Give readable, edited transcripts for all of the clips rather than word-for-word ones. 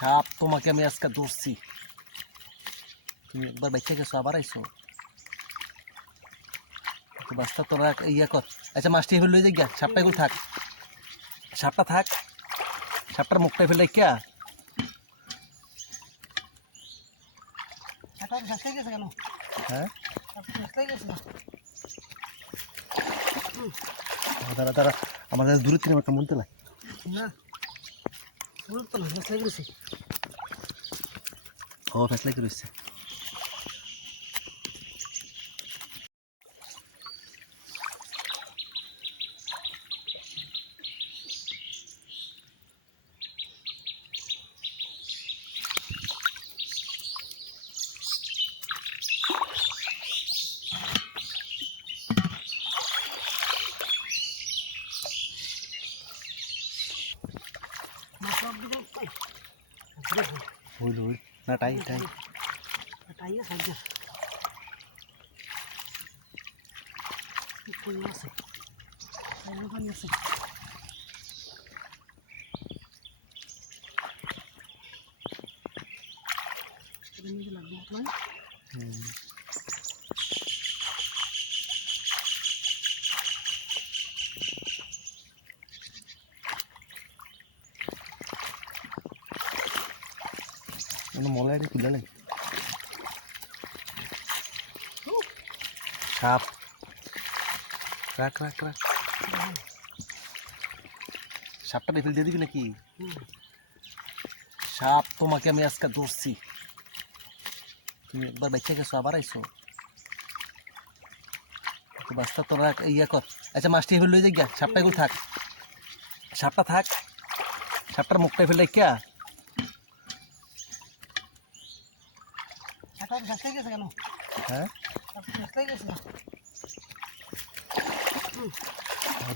সাপ তোমাকে আমি আজকে ধরছি। তুমি একবার বাইচা গেছো, আবার আইছো। বাস্তা তোরা ইয়া কর। আচ্ছা মাছটি ফেলে লই যাই, সাপটা এগুলো থাক, সাপটা থাক, সাপটার মুখটা ফেলে কিয়া। হ্যাঁ দাঁড়া দাঁড়া, আমার কাছে দূরে থেকে একটা মনতে লাগে না। ও ফেসলাই করেছে। হইল হইল না, টাই টাই টাই আছে মলাইটা খুলে নেই। সাপ রাখ রাখ রাখ, সাপটা রেফেল দিয়ে দিবি নাকি? সাপ তোমাকে আমি আজকে ধরছি। তুমি একবার বাইচা গেছো, আবার আইছো। বাস্তা তোরা ইয়া কর। আচ্ছা মাছটি ফেলে লই যাই, সাপটা এগুলো থাক, সাপটা থাক, সাপটার মুখটা ফেলে কিয়া। হ্যাঁ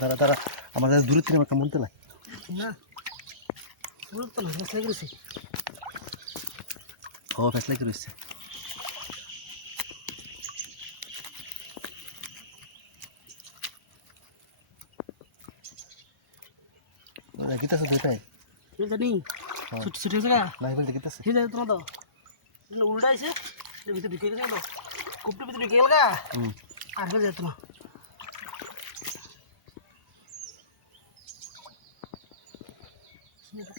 দাঁড়া দাঁড়া, আমার কাছে দূরে থেকে একটা মনতে লাগে না। ও ফেসলাই করেছে। কিতাছে দুইটাই জানি ছুটি ছুটি আছে না নাই বলতে কিতাছে ঠিক আছে তোমার তো উল্টা আছে ভিতরে ঢুকে গেছে তো কূপটার ভিতরে ঢুকে গেল গা আর হয়ে যেত না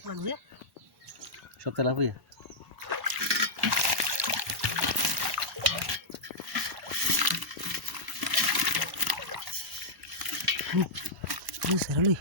লাগবে সব তেলা হইয়া সেরালি